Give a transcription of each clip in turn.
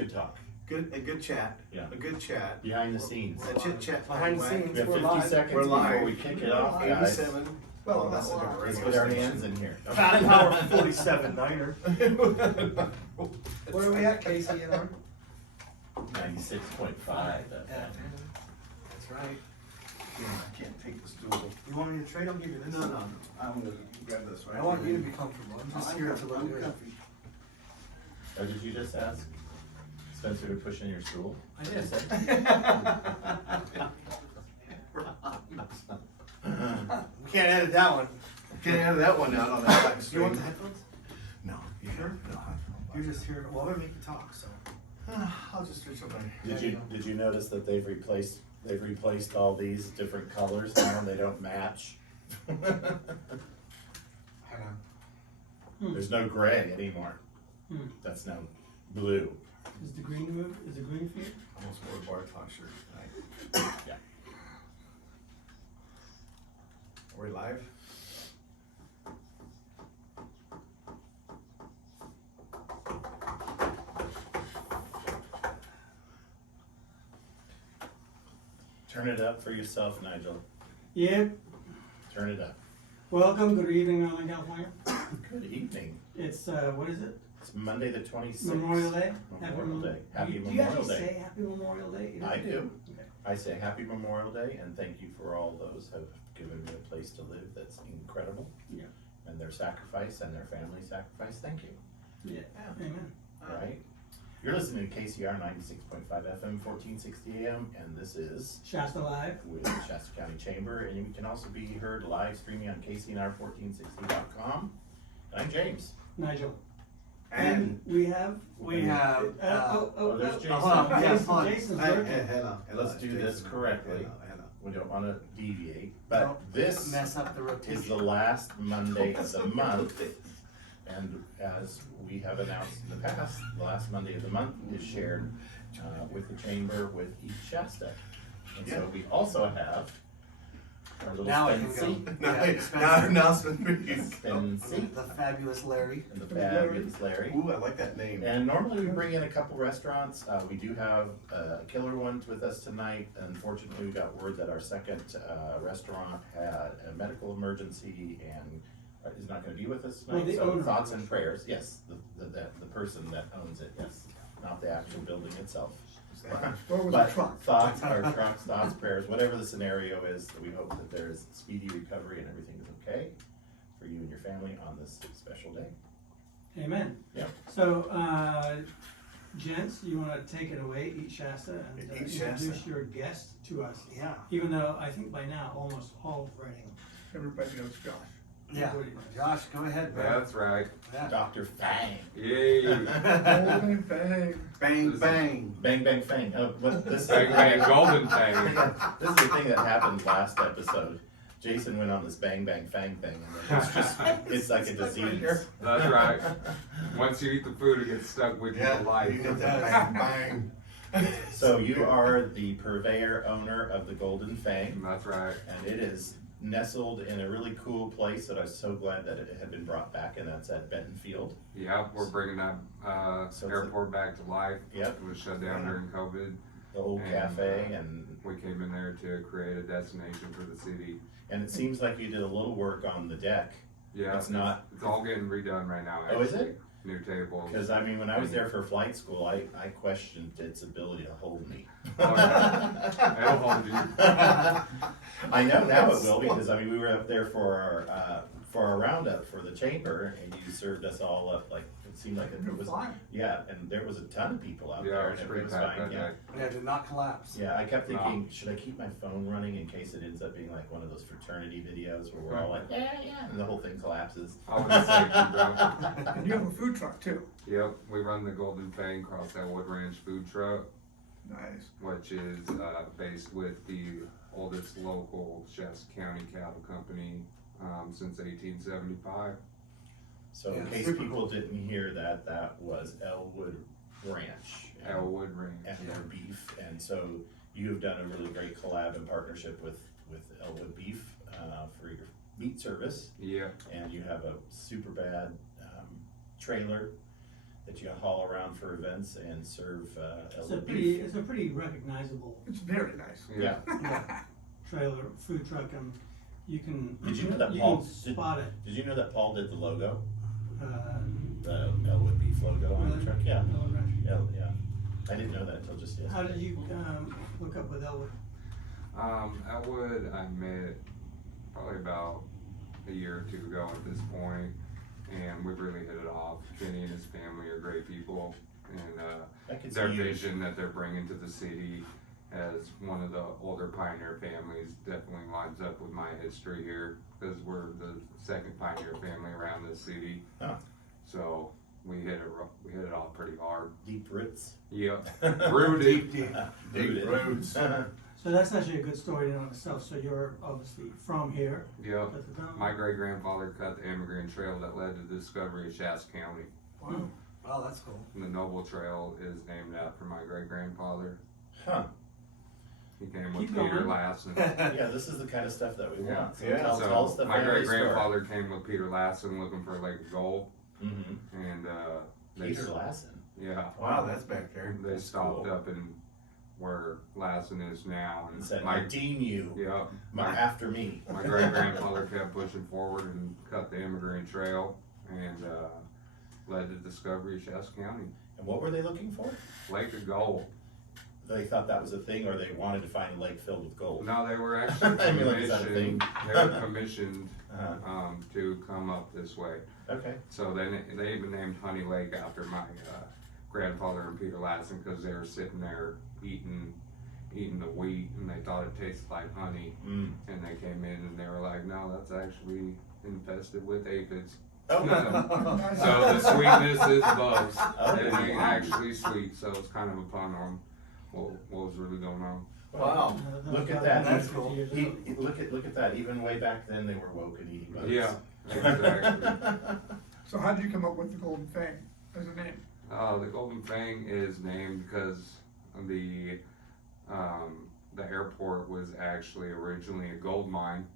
Good talk. A good chat. Yeah. A good chat. Behind the scenes. A chit chat. Behind the scenes. We have We're 50 live. seconds We're before live. we kick it off, guys. 87. Well, That's a different Let's radio put our station. hands in here. Fat Power 47 Niner. Where are we at, Casey? In our 96.5. That's right. Yeah, I can't take the stool. You want me to trade? I'll give you this. No. I'm gonna grab this right I want here. you to be comfortable. I'm just here to look good. Or did you just ask Spencer to push in your stool? I did. We can't edit that one. Can't have that one out on that live You stream. want the headphones? No, you sure? No. You're just here. Well, I'm gonna make you talk. So. I'll just switch over. Did you notice that they've replaced all these different colors now and they don't match? Hang on. There's no gray anymore. That's now blue. Is the green move? Is the green for you? Almost wore a bar talk shirt tonight. Yeah. Are we live? Turn it up for yourself, Nigel. Yep. Turn it up. Welcome. Good evening, Northern California. Good evening. It's what is it? It's Monday the 26th. Memorial Day. Memorial Day. Happy Do you Memorial actually Day. say Happy Memorial Day? You know? I do. Okay. I say Happy Memorial Day and thank you for all those who have given me a place to live that's incredible. Yeah. And their sacrifice and their family sacrifice. Thank you. Yeah. Amen. Right? You're listening to KCR 96.5 FM, 1460 AM, and this is Shasta Live. with Shasta County Chamber, and you can also be heard live streaming on KCNR1460.com. And I'm James. Nigel. And We have. there's Jason. Hold on. Jason, Hold on. Jason's Hey, birthday. head on. Let's do this correctly. Head on. We don't want to deviate, but Don't this mess up the rotation. is the last Monday of the month. And as we have announced in the past, the last Monday of the month is shared with the chamber with Eat Shasta. And so we also have our little Now I can Spency go. Now, Yeah, now Spencer. announcement please. Spency The fabulous Larry. and the fabulous Larry. Ooh, I like that name. And normally we bring in a couple restaurants. We do have killer ones with us tonight. Unfortunately, we got word that our second restaurant had a medical emergency and is not going to be with us Well, tonight. the So owner. thoughts and prayers. Yes, the person that owns it. Yes, not the actual building itself. Or was But a truck. thoughts, thoughts, prayers, whatever the scenario is, we hope that there is speedy recovery and everything is okay for you and your family on this special day. Amen. Yeah. So, gents, you want to take it away, Eat Shasta, and Eat Shasta. introduce your guest to us. Yeah. Even though I think by now almost all writing. Everybody knows Josh. Yeah. Josh, go ahead, bro. That's right. Yeah. Dr. Fang. Yay. Golden Fang. Bang, bang. Bang Bang Fang. This Bang bang golden fang. This is the thing that happened last episode. Jason went on this Bang Bang Fang thing, and it's like a disease. That's right. Once you eat the food, it gets stuck with you for life. You get that bang, bang. So you are the purveyor owner of the Golden Fang, That's right. and it is nestled in a really cool place that I was so glad that it had been brought back, and that's at Benton Field. Yep, we're bringing that So it's airport back to life. Yep. It was shut down during COVID. The old And, cafe, and We came in there to create a destination for the city. it seems like you did a little work on the deck. Yeah, It's not- It's all getting redone right now. Oh, is actually. it? New tables. Because I mean, when I was there for flight school, I questioned its ability to hold me. Oh, yeah. It'll hold you. I know now it will, because I mean, we were up there for our roundup for the chamber, and you served us all up like it seemed like it was. Yeah, and there was a ton of people out Yeah, there, it was and pretty was packed fine. that Yeah, day. Yeah, did not collapse. yeah. I kept No. thinking, should I keep my phone running in case it ends up being like one of those fraternity videos where we're all like, yeah, and the whole thing collapses. I was safety, bro. And you have a food truck too. Yep, we run the Golden Fang Cross Elwood Ranch food truck, Nice. which is based with the oldest local Shasta County cattle company since 1875. So Yeah, in case super people cool. didn't hear that, that was Elwood Ranch. Elwood Ranch. And their beef, and so you have done a really great collab and partnership with Elwood Beef for your meat service, Yeah, and you have a super bad trailer that you haul around for events and serve, It's a Elwood pretty, beef. it's a pretty recognizable It's very nice. Yeah. Yeah. trailer, food truck, and you can, Did you know that you Paul, can spot it. did you know that Paul did the logo? Uh, The Elwood beef logo on the Really? truck? Yeah. Elwood Ranch. Yeah, yeah. I didn't know that until just yesterday. How did you, look up with Elwood? Elwood, I met probably about a year or two ago at this point, and we've really hit it off. Kenny and his family are great people, and I could their see you. vision that they're bringing to the city as one of the older pioneer families definitely lines up with my history here, because we're the second pioneer family around this city. Huh. So we hit it off pretty hard. Deep roots. Yep, rooted. Deep Rooted. roots. So that's actually a good story in and of itself, so you're obviously from here Yep. at the time? My great grandfather cut the immigrant trail that led to the discovery of Shasta County. Wow. Wow, that's cool. And the Noble Trail is named after my great grandfather. Huh. He came with Keep Peter going. Lassen. Yeah, this is the kind of stuff that we Yeah. want. So Yeah. tell us So the my family great story. grandfather came with Peter Lassen looking for a lake of gold, Mhm. and Peter Lassen. yeah, Wow, that's back there. they That's stopped cool. up in where Lassen is now, And and said, I my deem you yeah, after me. my great grandfather kept pushing forward and cut the immigrant trail, and led to the discovery of Shasta County, And what were they looking for? lake of gold. They thought that was a thing, or they wanted to find a lake filled with gold. No, they were actually I mean, like, is that a commissioned. thing? They were commissioned Uh-huh. to come up this way. Okay. So then they even named Honey Lake after my grandfather and Peter Lassen, because they were sitting there eating the wheat, and they thought it tasted like honey. Mm. And they came in and they were like, "No, that's actually infested with aphids." Oh, So the sweetness is bugs. Oh, It ain't wow. actually sweet, so it's kind of a pun on what was really going on. Wow. Look at about that. That's 50 cool. years He, ago. look at that. Even way back then, they were woke and eating bugs. Yeah, exactly. So how did you come up with the Golden Fang as a name? The Golden Fang is named because the airport was actually originally a gold mine.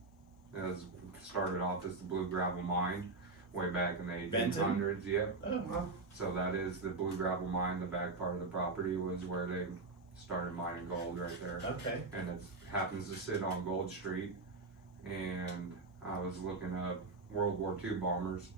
It was started off as the Blue Gravel Mine way back in the Benton? 1800s. Yep. Oh, Wow. So that is the Blue Gravel Mine. The back part of the property was where they started mining gold right there. okay. And it happens to sit on Gold Street. And I was looking up World War II bombers,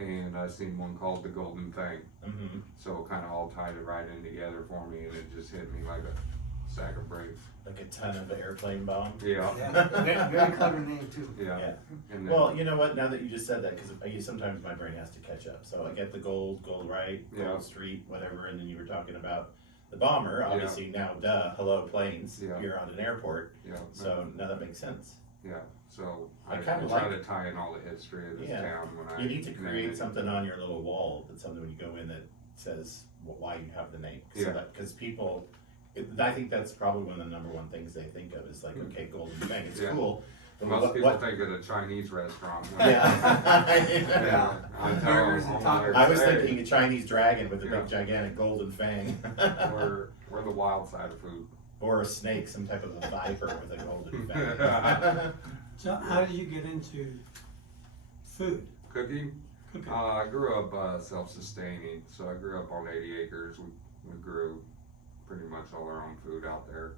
and I seen one called the Golden Fang. Mm-hmm. So it kind of all tied it right in together for me, and it just hit me like a sack of bricks. Like a ton of airplane bomb. Yeah. Yeah, very clever name too. Yeah. Yeah. And then, Well, you know what? Now that you just said that, because sometimes my brain has to catch up. So I get the gold right, Yeah. Gold Street, whatever, and then you were talking about the bomber. Obviously, now, hello, planes Yeah. here on an airport. yeah. So now that makes sense. Yeah. So I I kinda try like- to tie in all the history of this Yeah. town when I You need to name create it. something on your little wall. That's something when you go in that says why you have the name. So Yeah. that because people, I think that's probably one of the number one things they think of is like, okay, Golden Fang, it's Yeah. cool. But Most people think of the Chinese restaurant. when- Yeah. Yeah. I tell Burgers them, and I'm like, I was "Hey, thinking a Chinese dragon with a Yeah. big gigantic golden fang. we're the wild side of food. Or a snake, some type of a viper with a golden fang. So how did you get into food? Cooking? Cooking? I grew up self-sustaining, so I grew up on 80 acres. We grew pretty much all our own food out there,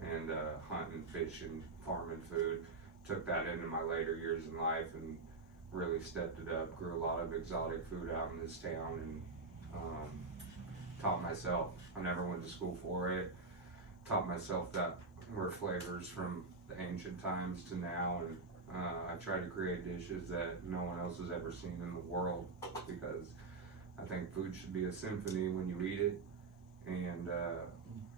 and hunting, fishing, farming food. Took that into my later years in life and really stepped it up. Grew a lot of exotic food out in this town, and taught myself. I never went to school for it. Taught myself that were flavors from the ancient times to now, and I try to create dishes that no one else has ever seen in the world, because I think food should be a symphony when you eat it, and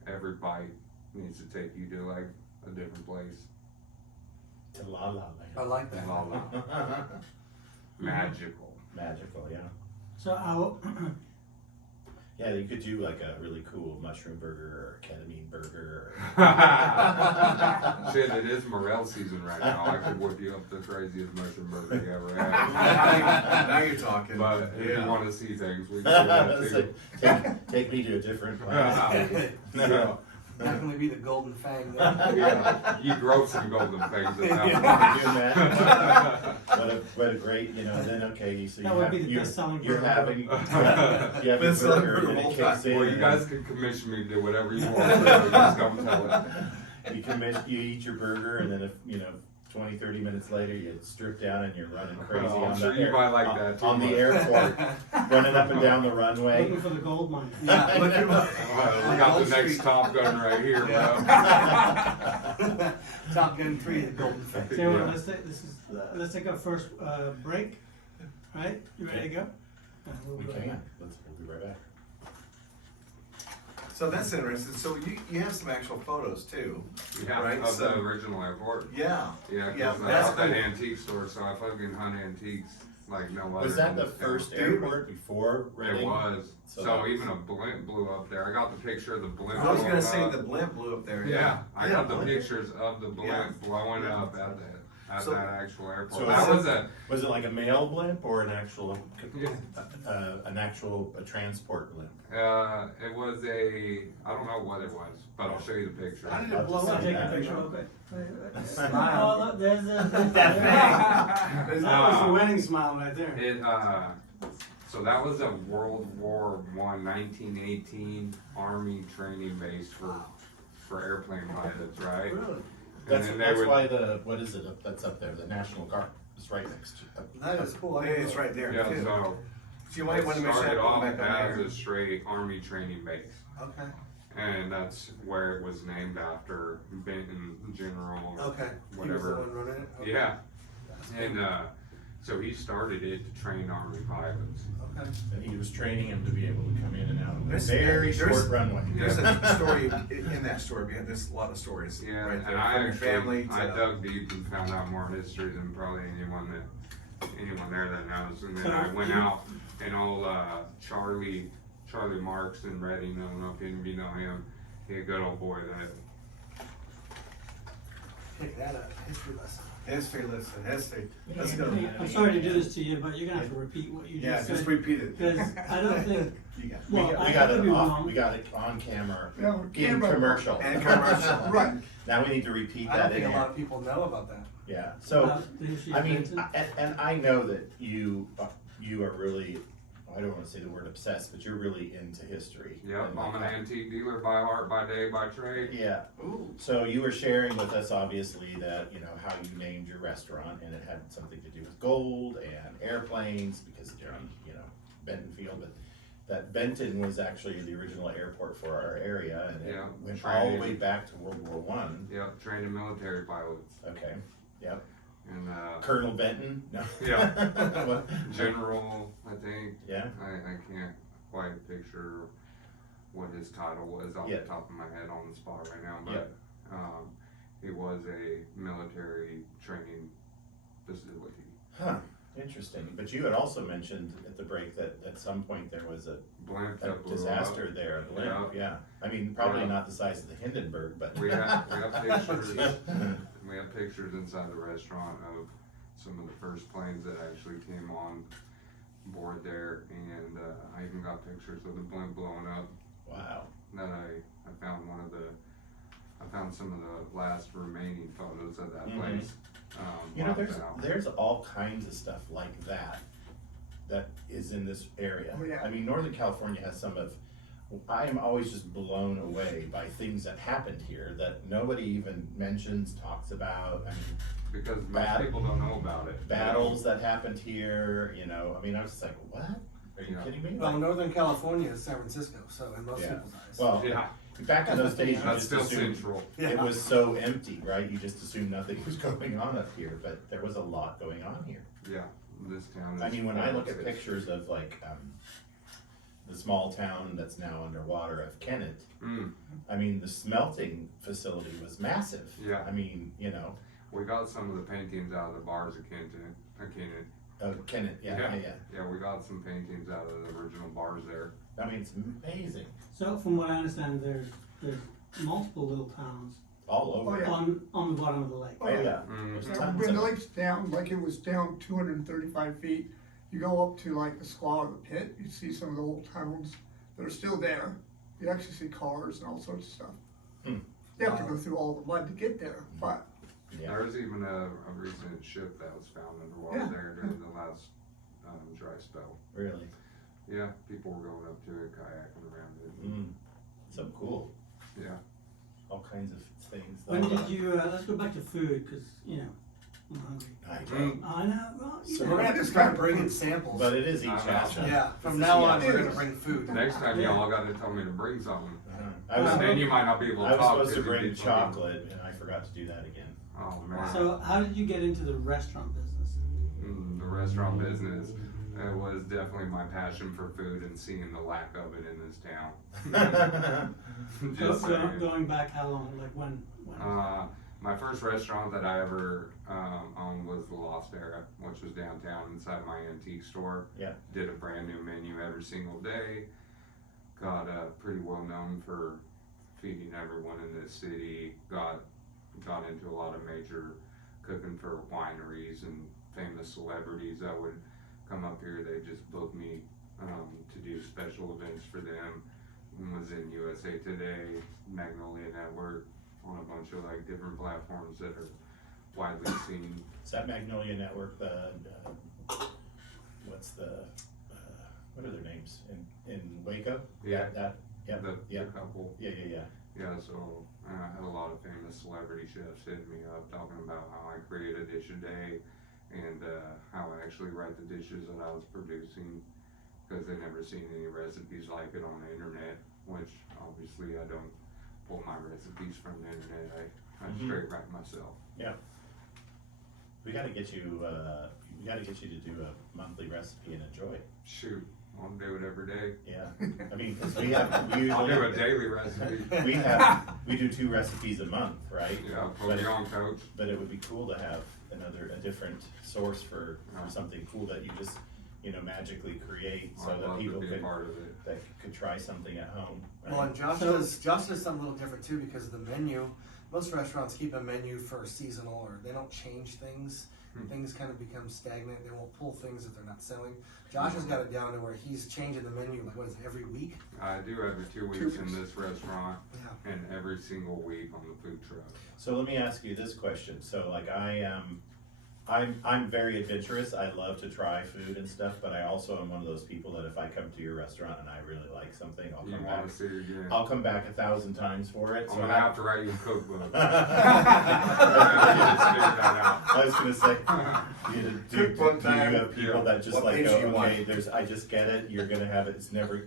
every bite needs to take you to like a different place. To La La I Land. like that. La la. Magical. Magical, yeah. So how, Yeah, you could do like a really cool mushroom burger or a ketamine burger. Shit, it is morel season right now. I could whip you up the craziest mushroom burger you ever had. Now you're talking. But if you Yeah. want to see things, we can do that It's too. like, take me to a different place. Yeah. Not gonna be the Golden Fang. Yeah, you grow some golden fangs at Can that you imagine? What a great, then okay, so you That would have, be the you're, best-selling you're burger. having, you have your Best-selling burger and burger it of all kicks time. in. Well, you guys can commission me to do whatever you want, just don't tell it. You eat your burger and then if, 20, 30 minutes later, you strip down and you're running crazy Well, I'm on sure the you might like that too on the much. airport, running up and down the runway. Looking for the gold mine. Yeah, look at what. We got the next Top Gun right here, bro. Yeah. Top Gun 3, the Golden Fang. So Yeah. let's take our first break. Right? You ready to go? We'll We go. can, we'll be right back. So that's interesting. So you have some actual photos too. Yeah, Right, of so- the original airport. Yeah. Yeah, Yeah, cause I that's got that cool. antique store, so I fucking hunt antiques like no other. Was that in the this town. first Dude. airport before Reading? It was. So So, that was- even a blimp blew up there. I got the picture of the blimp. I was blowing gonna say up. the blimp blew up there. Yeah, I got the blimp. pictures of the blimp Yeah. blowing Yeah. up at So- that actual airport. So that is was a Was it like a mail blimp or an actual, Yeah. a transport blimp? it was a I don't know what it was, but I'll show you the picture. How did I'll it blow just up? say Take a that. picture real quick. Smile. Oh, look, there's a That That was the wedding smile right there. It so that was a World War I, 1918 Army training base for airplane pilots, right? Really? That's, then they that's would- why what is it, that's up there, the National Guard, it's right next to. That is cool. Yeah, it's right there. Yeah, too. so So you might want to make sure I started put off them back on as there. a straight Army training base. Okay, And that's where it was named after Benton General. or okay. He was the Whatever. one running it? Okay. Yeah, That's and so he started it to train Army pilots. cool. Okay. And he was training him to be able to come in and out of a There's- very there's- short runway. There's a story in that story. There's a lot of stories. Yeah, right and there, I from your actually family I to. dug deep and found out more history than probably anyone there that knows. And then I went out and old Charlie Marks in Reading. I don't know if any of you know him. He's a good old boy that. Pick that up. History lesson. History, listen, history. Let's go. I'm sorry to do this to you, but you're gonna have to repeat what you Yeah, just just said. repeat it. Because I don't think, You got it. We well, got, I we got could it be off, wrong. we got it on camera, Yeah, in camera. commercial. And commercial. Right. Now we need to repeat I don't that think a again. lot of people know about that. Yeah, so, About the history of I mean, Benton. and I know that you are really, I don't wanna say the word obsessed, but you're really into history. Yep, And I'm an like- antique dealer by heart, by day, by trade. Yeah, Ooh. so you were sharing with us obviously that, how you named your restaurant and it had something to do with gold and airplanes because you're on, Benton Field, but that Benton was actually the original airport for our area and it Yeah, went all the training. way back to World War One. Yep, trained military pilots. Okay, yep. And Colonel Benton? No. Yeah. What? General, I think. Yeah, I can't quite picture what his title was off Yeah. the top of my head on the spot right now, Yeah. but it was a military training facility. huh, interesting. But you had also mentioned at the break that at some point there was a Blimp that blew disaster up. there, a blimp, yeah. I mean, probably Yeah. not the size of the Hindenburg, but. We have pictures. We have pictures inside the restaurant of some of the first planes that actually came on board there, and I even got pictures of the blimp blowing up. Wow. That I found I found some of the last remaining photos of that Mhm. place. There's out. there's all kinds of stuff like that is in this area. Oh, yeah. I mean, Northern California has some of, I am always just blown away by things that happened here that nobody even mentions, talks about. I mean, Because most Bat- people don't know about it. battles that happened here, I mean, I was just like, what? Are you Yeah. kidding me? Well, Northern California is San Francisco, so in most Yeah. people's eyes. Well, Yeah, back in those days, you that's just still assumed central. it was so empty, right? You just assumed nothing was going on up here, but there was a lot going on here. Yeah, this town is. I mean, when I look at full of pictures of like, the small town that's now underwater of Kennett, Mm, I mean, the smelting facility was massive. Yeah. I mean, we got some of the paintings out of the bars at Kenton. Kennett, yeah. Yeah, we got some paintings out of the original bars there. I mean, it's amazing, So from what I understand, there's multiple little towns all over. Oh, yeah. on the bottom of the lake. Oh, yeah. Mm. There's Now, tons when the of, lake's down, like it was down 235 feet, you go up to like the squaw of the pit, you see some of the old towns that are still there. You actually see cars and all sorts of stuff. You have to go through all the mud to get there, but Yeah. There was even a recent ship that was found underwater Yeah. there during the last dry spell. Really? Yeah, people were going up to it, kayaking around it. Mm. So cool. Yeah. All kinds of things. When did you, let's go back to food, cause, you know, I'm hungry. I know. I know, well, you So We're know. gonna have to start bringing samples. But it is Eat I know. Shasta. Yeah, from This now is on, Eat we're Shasta. gonna bring food. Next time Yeah. y'all gotta tell me to bring something. I was, And then you might not be able to I was talk. supposed to 'cause you'd bring be talking. chocolate, and I forgot to do that again. Oh, man. So how did you get into the restaurant business? The restaurant business, it was definitely my passion for food and seeing the lack of it in this town. Just saying. Going back how long, like when? My first restaurant that I ever owned was the Lost Era, which was downtown inside my antique store. Yeah. Did a brand new menu every single day. Got pretty well known for feeding everyone in this city. Got into a lot of major cooking for wineries and famous celebrities that would come up here. They just booked me to do special events for them. Was in USA Today, Magnolia Network, on a bunch of like different platforms that are widely seen. Is that Magnolia Network, what's the, what are their names? In Waco? Yeah. Yeah, The yeah, couple. yeah. Yeah, so I had a lot of famous celebrity chefs hitting me up talking about how I create a dish a day and how I actually write the dishes that I was producing, because they never seen any recipes like it on the internet, which obviously I don't pull my recipes from the internet. I straight write myself. Yeah. We gotta get you to do a monthly recipe and enjoy. Shoot, I'll do it every day. Yeah, I mean, cause we I'll do a usually, daily recipe. we do 2 recipes a month, right? Yeah, put me on, coach. But it would be cool to have a different source for something cool that you just, magically create, so I'd that love people to be a could, part of it. that could try something at home. right? Well, and Josh does something a little different too, because of the menu. Most restaurants keep a menu for seasonal, or they don't change things. Things kind of become stagnant. They won't pull things if they're not selling. Josh has got it down to where he's changing the menu, like what is it, every week? I do every 2 weeks in this restaurant Yeah. and every single week on the food truck. So let me ask you this question. So like I'm very adventurous. I love to try food and stuff, but I also am one of those people that if I come to your restaurant and I really like something, I'll You come back. want to see it again? I'll come back 1,000 times for it. I'm gonna have to write you a cookbook. I was gonna say, do you have people that just What like page go, do you want? okay, I just get it, you're gonna have it,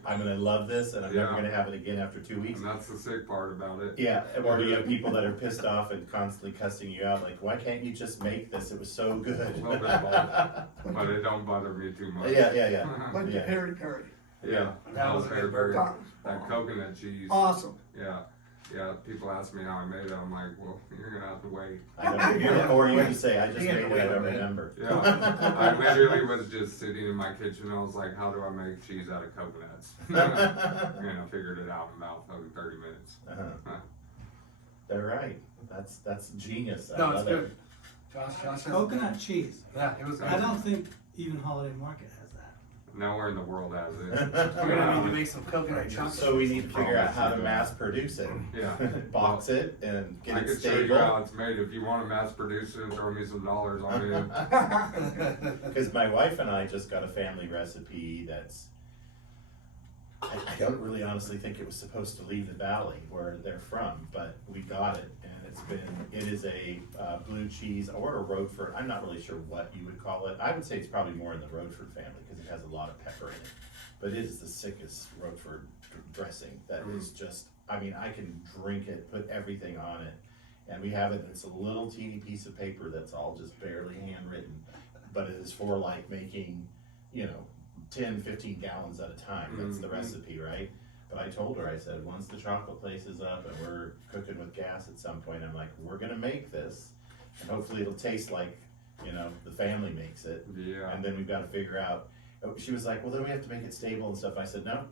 I'm gonna love this, and I'm never Yeah. gonna have it again after 2 weeks. And that's the sick part about it. Yeah, or do you have people that are pissed off and constantly cussing you out, like, why can't you just make this, it was so good? A little bit of both, but it don't bother me too much. Yeah. like Yeah. the peri-peri. Yeah, That was a good burger. burger. That coconut cheese. Awesome. Yeah, people ask me how I made it, I'm like, well, you're gonna have to wait. Or you can say, I just You made gotta it, I wait a don't minute. remember. Yeah, I literally was just sitting in my kitchen, I was like, how do I make cheese out of coconuts? And I figured it out in about 30 minutes. They're right, that's genius. I No, it's love it. good. Josh has Coconut cheese. Yeah, it was good. I don't think even Holiday Market has that. Nowhere in the world has We're gonna need to make some coconut chocolate. So we need to figure out how to mass produce it. Yeah. Box it and get I it could show you stable. how it's made. If you want to mass produce it, throw me some dollars on it. Because my wife and I just got a family recipe that's, I don't really honestly think it was supposed to leave the valley where they're from, but we got it, and it is a blue cheese or a Roquefort. I'm not really sure what you would call it. I would say it's probably more in the Roquefort family because it has a lot of pepper in it. But it is the sickest Roquefort dressing that is just, I mean, I can drink it, put everything on it. And we have it, it's a little teeny piece of paper that's all just barely handwritten, but it is for like making, 10, 15 gallons at a time. That's the recipe, right? But I told her, I said, once the chocolate place is up and we're cooking with gas at some point, I'm like, we're gonna make this, and hopefully it'll taste like, the family makes it. Yeah. And then we've gotta figure out, she was like, well, then we have to make it stable and stuff. I said, no,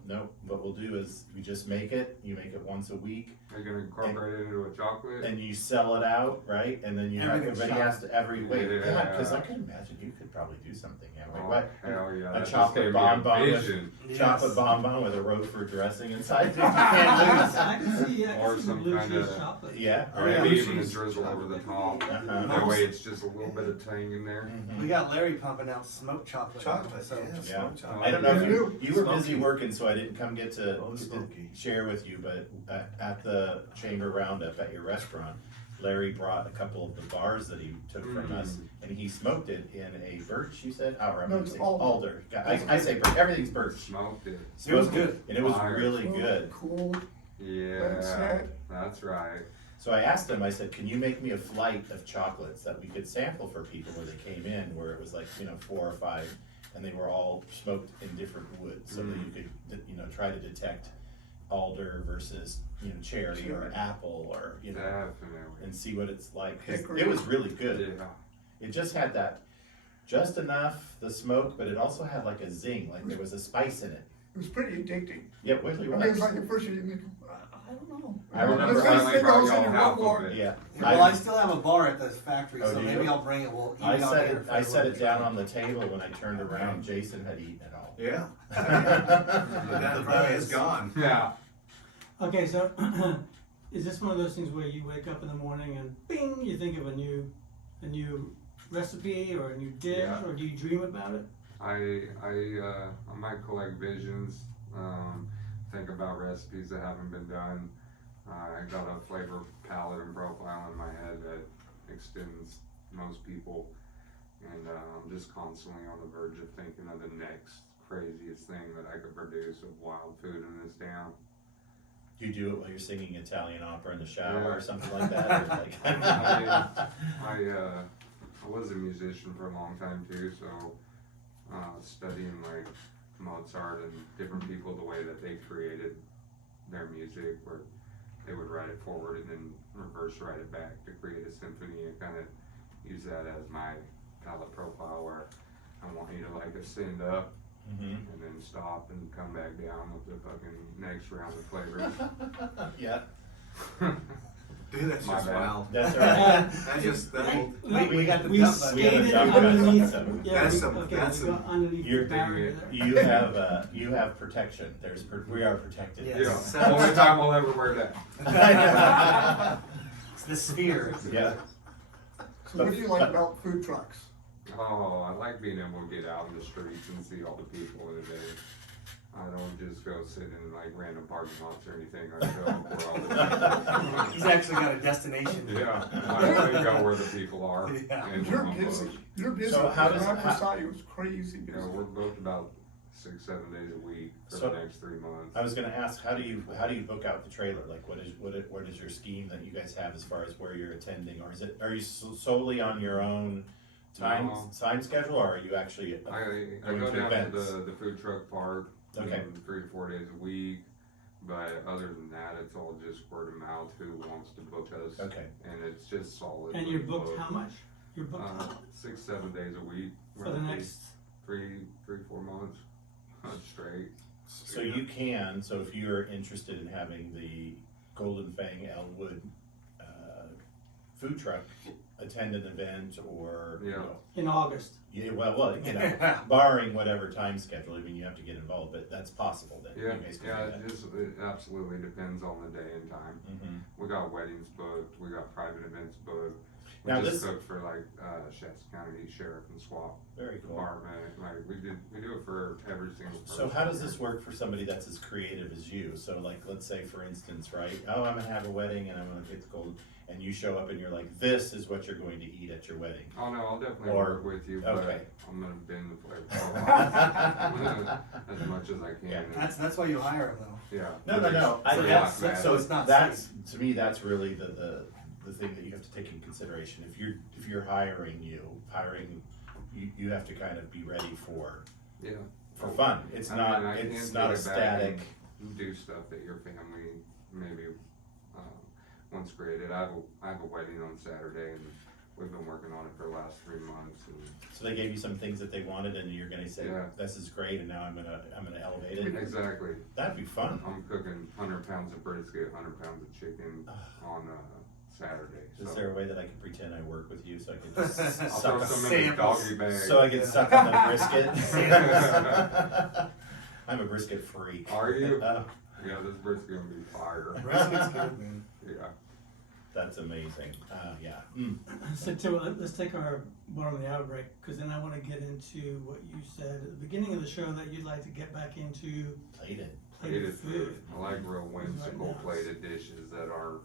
what we'll do is we just make it, you make it once a week, You're gonna incorporate it into a chocolate. and you sell it out, right? And then Everything's everybody has to every week. Yeah. Yeah, because I can imagine you could probably do something. Yeah, like Oh, what? hell yeah. A that just chocolate gave me a bonbon with vision. Yes. chocolate bonbon with a Roquefort dressing inside. You can't lose. I can see see, I Or can see some blue kinda- cheese chocolate. Yeah. Or yeah. maybe even a drizzle over the top. Uh-huh. That way it's just a little bit of tang in there. Mhm. We got Larry pumping out smoked chocolate. now, Chocolate, so yeah, Yeah. smoked chocolate. I don't know if You you were Smoky. busy working, so I didn't come get to Oh, smoky. share with you, but at the Chamber Roundup at your restaurant, Larry brought a couple of the bars that he took from us, and he smoked it in a birch, you said? Oh, or I'm No, gonna it's say alder. alder. I say birch, everything's birch. Smoked it. It was Smoked good. And it was Fire. really good. Cool. Yeah, That's it. that's right. So I asked him, I said, can you make me a flight of chocolates that we could sample for people when they came in, where it was like, 4 or 5, and they were all smoked in different woods, so that you could, try to detect alder versus, cherry or apple or, Definitely. and see what it's like. 'Cause Hickory. it was really good. Yeah. It just had that, just enough, the smoke, but it also had like a zing, like there was a spice in it. It was pretty addicting. Yeah, it really I mean, it's was. like at first you think, I don't know. I remember This I guy's only thing brought goes y'all in half one more. of it. Yeah. Well, I still have a bar at the factory, Oh, so do maybe you? I'll bring it. We'll eat I it on set there. it, I set it down on the table when I turned around, Jason had eaten it all. Yeah. That probably is gone. Yeah. Okay, so is this one of those things where you wake up in the morning and bing, you think of a new recipe or a new dish, Yeah. or do you dream about it? I might collect visions, think about recipes that haven't been done. I got a flavor palette and profile in my head that extends most people, and I'm just constantly on the verge of thinking of the next craziest thing that I could produce of wild food in this town. Do you do it while you're singing Italian opera in the shower Yeah. or something like that? Or like I was a musician for a long time too, so studying like Mozart and different people, the way that they created their music, where they would write it forward and then reverse write it back to create a symphony, and kind of use that as my palette profile, where I want you to like ascend up Mhm. and then stop and come back down with the fucking next round of flavors. Yeah, Dude, that's My just bad. wild. that's all right. That's just, that will, We got the We dump button. We have a skated dump button. underneath. That's Yeah, That's we, some- okay, that's we got some- underneath You're the barrier there. you have protection. We are protected. Yes. Yeah, only time we'll ever wear that. It's the sphere. Yeah. So what do you like about food trucks? Oh, I like being able to get out in the streets and see all the people in a day. I don't just go sit in like random parking lots or anything. I show up where all the He's actually got a destination. yeah, I go where the people are. Yeah. And You're where I'm busy. booked. You're busy. So how does- When I how- first saw you, it was crazy You busy. know, we're booked about 6-7 days a week for So- the next 3 months. I was gonna ask, how do you book out the trailer? Like, what is your scheme that you guys have as far as where you're attending, or are you solely on your own time schedule, or are you actually? I going go to down events? to the food truck park Okay. 3 to 4 days a week, but other than that, it's all just word of mouth. Who wants to book us? Okay. And it's just solid. And you're booked how much? You're booked how much? 6-7 days a week For the roughly. next, 3-4 months straight. So you can. So if you're interested in having the Golden Fang Elwood food truck attend an event, or Yeah. in August. yeah, well, barring whatever time schedule. I mean, you have to get involved, but that's possible. Then Yeah, you guys can yeah, do that. it absolutely depends on the day and time. Mhm. We got weddings booked, we got private events booked. We Now just this- booked for like Shasta County Sheriff and SWAT Very cool. Department. Like we do it for every single person. So how does this work for somebody that's as creative as you? So like, let's say for instance, right? Oh, I'm gonna have a wedding and I'm gonna get the gold, and you show up and you're like, this is what you're going to eat at your wedding. Oh no, I'll definitely Or- work with you, okay. but I'm gonna bend the flavor as much as I can. Yeah. That's why you hire him though. Yeah. No. So That's, that's- so it's not that's, to me, that's really the thing that you have to take in consideration. If you're hiring, you have to kind of be ready for Yeah. fun. It's I not, mean, I it's can not a take it back static. and do stuff that your family maybe once created. I have a wedding on Saturday, and we've been working on it for the last 3 months. And So they gave you some things that they wanted, and you're gonna say, Yeah. this is great, and now I'm gonna elevate it. exactly, That'd be fun. I'm cooking 100 pounds of brisket, 100 pounds of chicken on Saturday. Is So there a way that I can pretend I work with you so I can just I'll suck throw on, some in the Samples. doggy bag. so I can suck on the brisket? I'm a brisket freak. Are you? Yeah, this brisket gonna be fire. Brisket's good, man. Yeah. That's amazing. Yeah. So Tim, let's take our bottom of the hour break, because then I want to get into what you said at the beginning of the show, that you'd like to get back into Plated. plated food. I like real whimsical plated dishes that are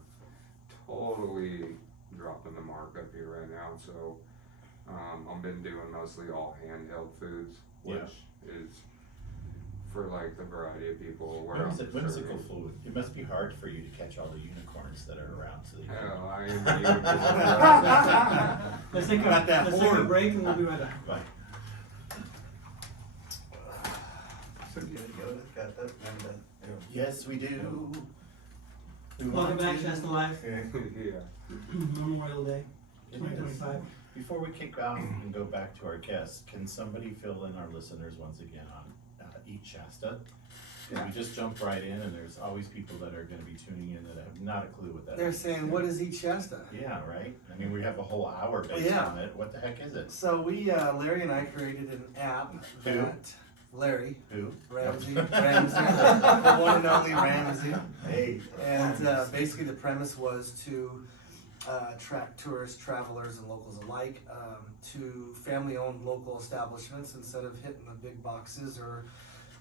totally dropping the mark up here right now. So I've been doing mostly all handheld foods, which is for like the variety of people. Where I'm Whimsical serving. food. It must be hard for you to catch all the unicorns that are around. So that you Hell, I am a unicorn. Let's take Got that let's take a horn. break and we'll be right back. Bye. Yes, we do. We Welcome want back, to. Shasta Live, Yeah. Memorial Day, It is. 2025. Before we kick off and go back to our guests, can somebody fill in our listeners once again on Eat Shasta? 'Cause we just jumped right in, and there's always people that are gonna be tuning in that have not a clue what that is. They're saying, what is Eat Shasta? Yeah, right? I mean, we have a whole hour based Yeah. on it. What the heck is it? So we, Larry and I created an app Who? that, Larry, Who? Ramsey, the one and only Ramsey. Hey. And basically the premise was to attract tourists, travelers, and locals alike to family-owned local establishments instead of hitting the big boxes or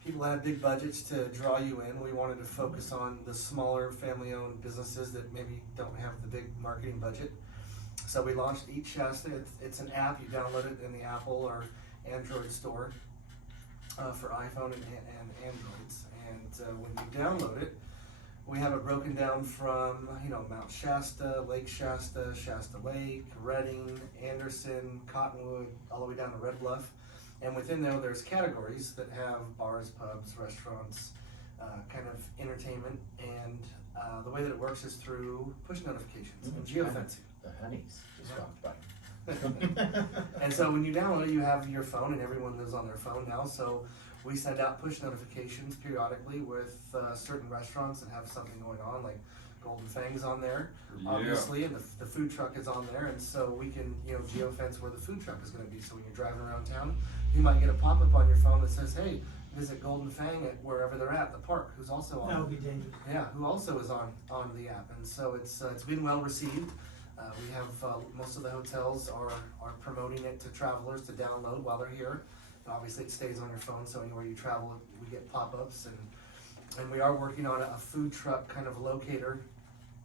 people that have big budgets to draw you in. We wanted to focus on the smaller family-owned businesses that maybe don't have the big marketing budget. So we launched Eat Shasta. It's an app. You download it in the Apple or Android store for iPhone and Androids. And when you download it, we have it broken down from, Mount Shasta, Lake Shasta, Shasta Lake, Redding, Anderson, Cottonwood, all the way down to Red Bluff. And within there, there's categories that have bars, pubs, restaurants, kind of entertainment. And the way that it works is through push notifications and geofencing. The honeys just walked by. And so when you download it, you have your phone, and everyone lives on their phone now. So we send out push notifications periodically with certain restaurants that have something going on, like Golden Fang's on there, obviously, and the food truck is on there. And so we can, geofence where the food truck is going to be. So when you're driving around town, you might get a pop-up on your phone that says, "Hey, visit Golden Fang at wherever they're at, the park," who's also on. That would be dangerous. Yeah, who also is on the app, and so it's been well received. We have most of the hotels are promoting it to travelers to download while they're here. Obviously, it stays on your phone, so anywhere you travel, we get pop-ups, and we are working on a food truck kind of locator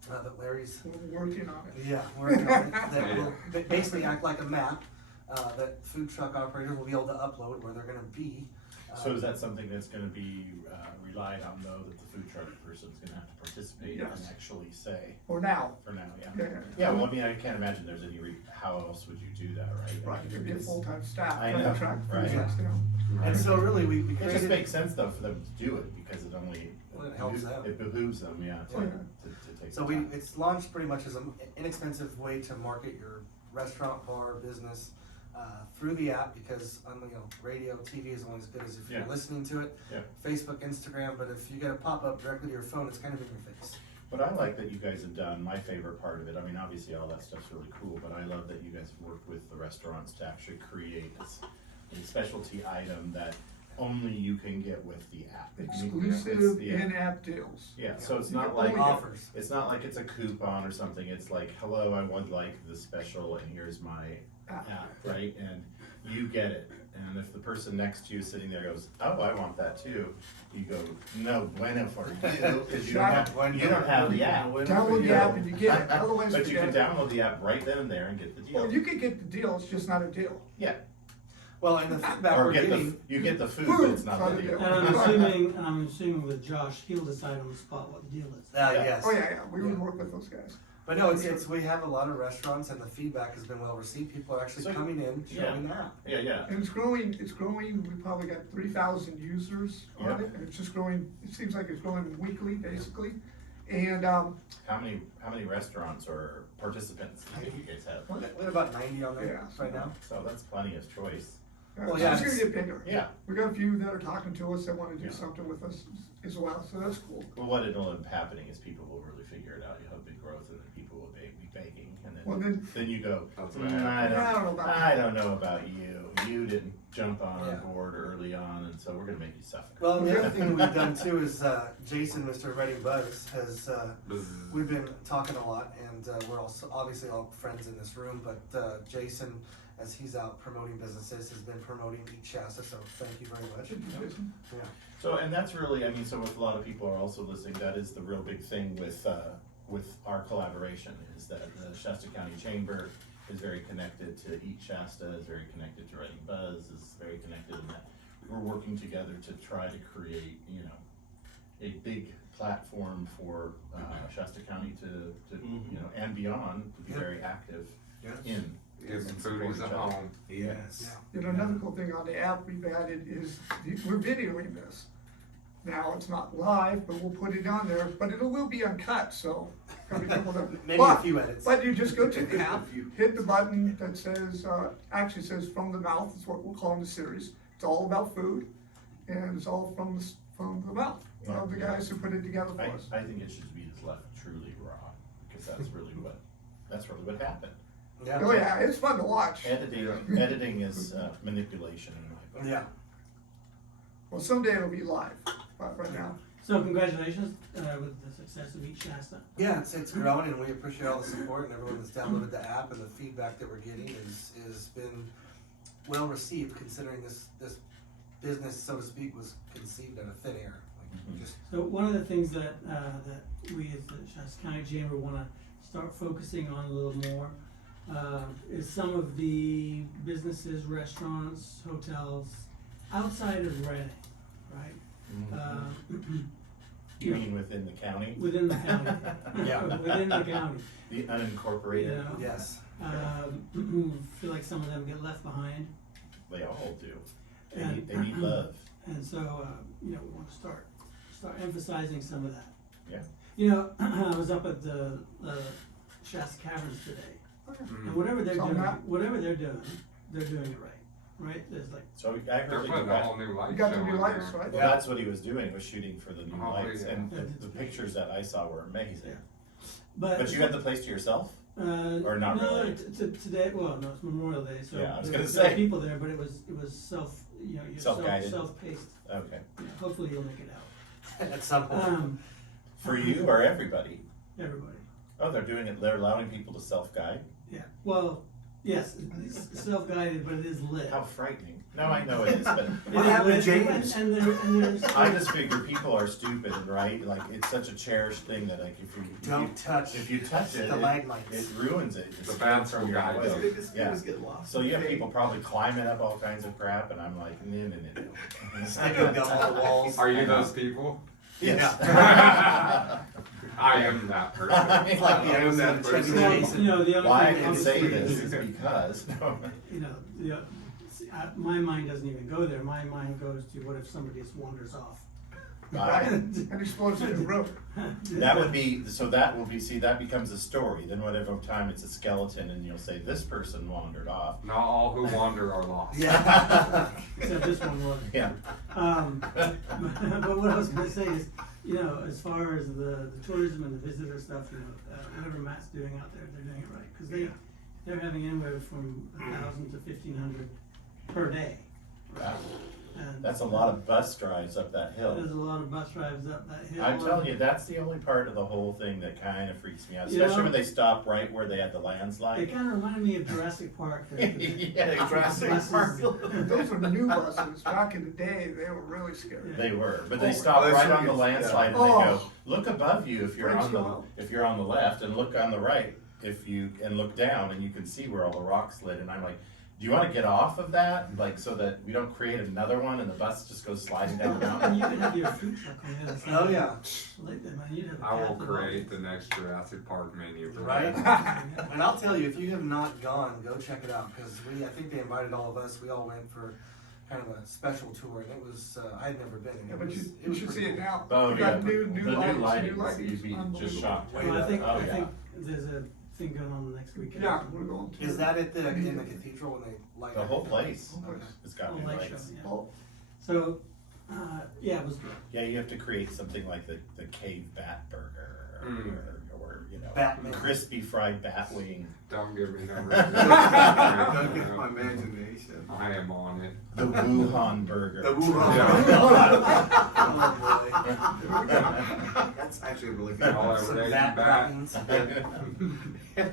that Larry's We're working on it. working on it, that will basically act like a map that food truck operators will be able to upload where they're going to be. So is that something that's gonna be relied on though, that the food truck person's gonna have to participate and Yes. actually say? For now. For now, yeah. Yeah. Yeah, well, I mean, I can't imagine there's any, how else would you do that, right? Right, I mean, you'd be a it's- full-time staff, I trying know, to track right. food trucks down. And so really, we It just created. makes sense though for them to do it, because it only. Well, it helps them. It behooves them, yeah, Yeah. to take. So the time. it's launched pretty much as an inexpensive way to market your restaurant, bar, business through the app, because radio, TV is only as good as if you're Yeah. listening to it. Yeah. Facebook, Instagram, but if you get a pop-up directly to your phone, it's kind of in your face. What I like that you guys have done, my favorite part of it, I mean, obviously all that stuff's really cool, but I love that you guys have worked with the restaurants to actually create a specialty item that only you can get with the app. Exclusive Yeah. in-app deals. Yeah, so it's You not can like, only Offers. it's not like it's a coupon or something, it's like, hello, I would like the special and here's my app, right? And you get it, and if the person next to you sitting there goes, oh, I want that too, you go, no bueno for you, cause you don't have the app. Download the app and you get it, otherwise But you can forget it. download the app right then and there and get the deal. Well, you could get the deal, it's just not a deal. Yeah, Well, and the feedback or we're get getting. you get the food, but it's not the deal. And I'm assuming with Josh, he'll decide on the spot what the deal is. Yes. Oh, yeah, we would work with those guys. But no, it's we have a lot of restaurants, and the feedback has been well received. People are actually So- coming in, showing yeah. the app. Yeah, And it's growing, we probably got 3,000 users on Yeah. it, and it's just growing, it seems like it's growing weekly, basically. And, How many restaurants or participants do you guys have? We got about 90 on there Yeah. right now. So that's plenty of choice. Well, yeah, It's gonna it's- get bigger. Yeah, We got a few that are talking to us that wanna do Yeah. something with us as well, so that's cool. well, what it'll end up happening is people will really figure it out, you have big growth, and then people will be begging, and Well, then, then, you go, That's what I I don't know about you, you didn't jump on Yeah. board early on, and so we're gonna make you suffer. Well, the other thing that we've done too is, Jason, Mr. Reading Buzz, has, we've been talking a lot, and we're also obviously all friends in this room, but Jason, as he's out promoting businesses, has been promoting Eat Shasta, so thank you very much. Yeah. So, and that's really, I mean, so if a lot of people are also listening, that is the real big thing with our collaboration, is that the Shasta County Chamber is very connected to Eat Shasta, is very connected to Reading Buzz, is very connected in that we're working together to try to create, you know, a big platform for Shasta County to you know, and beyond, to be Yep. very active Yes. in. Get some and support foodies each at other. home. Yes. You know, another cool thing on the app we've added is we're videoing this. Now, it's not live, but we'll put it on there, but it will be uncut, so. gonna be people that- Maybe a but- few edits. But you just go to the app, hit the button that says, actually says From the Mouth, is what we'll call the series. It's all about food, and it's all from the mouth of the guys who put it together for us. I think it should be left truly raw, because that's really what happened. Yeah. Oh yeah, it's fun to watch. Editing is manipulation in my book. Yeah. Well, someday it'll be live, but right now. So congratulations with the success of Eat Shasta. Yeah, it's growing, and we appreciate all the support and everyone that's downloaded the app, and the feedback that we're getting is been well received, considering this business, so to speak, was conceived out of thin air. Like, just So one of the things that we as the Shasta County Chamber want to start focusing on a little more is some of the businesses, restaurants, hotels outside of Reading, right? You mean within the county? Within the county. Yeah. Within the county. The unincorporated, Yeah. yes. Feel like some of them get left behind. they all do. They And- need love. And so, we want to start emphasizing some of that. Yeah. You know, I was up at the Shasta Caverns today, and whatever they're So doing, Matt- they're doing it right. There's like, So I They're heard putting a whole new light We got show the new in lights, there. right? well, that's what he was doing, was shooting for the new Oh, lights, yeah. and Yeah. the pictures that I saw were amazing. but But you got the place to yourself? or not no, really? today. Well, no, it's Memorial Day, so Yeah, I was there gonna were say. people there, but it was self, you're Self-guided. self-paced. Okay. Yeah, hopefully you'll make it out. At some point. For you or everybody? Everybody. Oh, they're doing it, they're allowing people to self-guide? Yeah. Well, yes, it's self-guided, but it is lit. How frightening. No, I know it is, but What It is happened to lit, James? And there's. I just figure people are stupid, right? Like, it's such a cherished thing that like, Don't touch if you touch it, stalagmites. it ruins it. The bad from your guy way. does. Yeah. get lost. So you have people probably climbing up all kinds of crap, and I'm like, no. Sticking gum on the walls. Are you those people? Yes. I am that person. It's like the I am that episode person. Chevy Well, Jason. you know, the only Why I thing can say obviously this is because, you know, my mind doesn't even go there. My mind goes to what if somebody just wanders off. Right, and explodes in the road. that would be, so that will be, see, that becomes a story. Then whatever time it's a skeleton and you'll say, this person wandered off. Not all who wander are lost. Yeah. Except this one was. Yeah. But what I was gonna say is, you know, as far as the tourism and the visitor stuff, you know, whatever Matt's doing out there, they're doing it right. Cause they're having anywhere from 1,000 to 1,500 per day. Wow. And That's a lot of bus drives up that hill. There's a lot of bus drives up that hill. I'm telling you, that's the only part of the whole thing that kind of freaks me out, You especially know- when they stop right where they had the It landslide. kind of reminded me of Jurassic Park. Yeah, Jurassic Buses- Park. Those are new buses. Back in the day, they were really scary. They were, but they Oh, stop that's right right, on the yeah. landslide and they Oh. go, look above you if you're Thanks, on the, Joel. if you're on the left, and look on the right and look down and you can see where all the rocks slid, and I'm like, do you wanna get off of that, like, so that we don't create another one and the bus just goes sliding down the And mountain? you could have your food truck on the other side. Oh, yeah. Like that, man. You'd have a I will captive create the audience. next Jurassic Park menu for Right? that. And I'll tell you, if you have not gone, go check it out, because I think they invited all of us. We all went for kind of a special tour, and it was, I had never been. And Yeah, it but was, you it was should pretty see it cool. now. Oh, We yeah, got new the new lights, lighting, new lighting. you'd be just shocked. Well, I think Oh, yeah. there's a thing going on the next weekend. Yeah, we're going to. Is that at the, in the cathedral when they light The whole everything? place, Okay. it's got Oh, new light show, lights. yeah. Oh, So, yeah, it was good. Yeah, you have to create something like the cave bat burger, or, you know, Batman. crispy fried bat wing. Don't give me no Don't get my reason. imagination. I am on it. The Wuhan burger. The Wuhan. Oh, boy. That's actually really good. All I Some read bat back. droppings. The